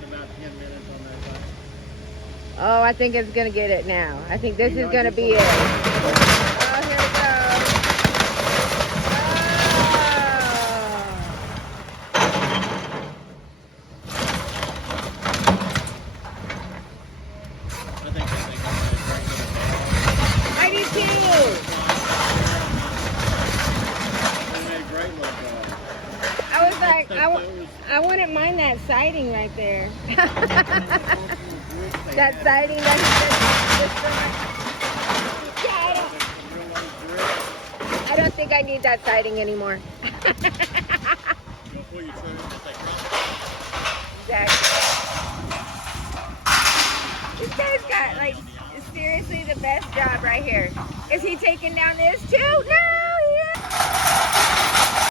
get about 10 minutes on that side. Oh, I think it's gonna get it now. I think this is gonna be it. Oh, here we go. I think that thing I do too. made a great look. I was like, I wouldn't mind that siding right there. That siding that he just I don't think I need that siding anymore. Exactly. This guy's got like seriously the best job right here. Is he taking down this too? No, he is.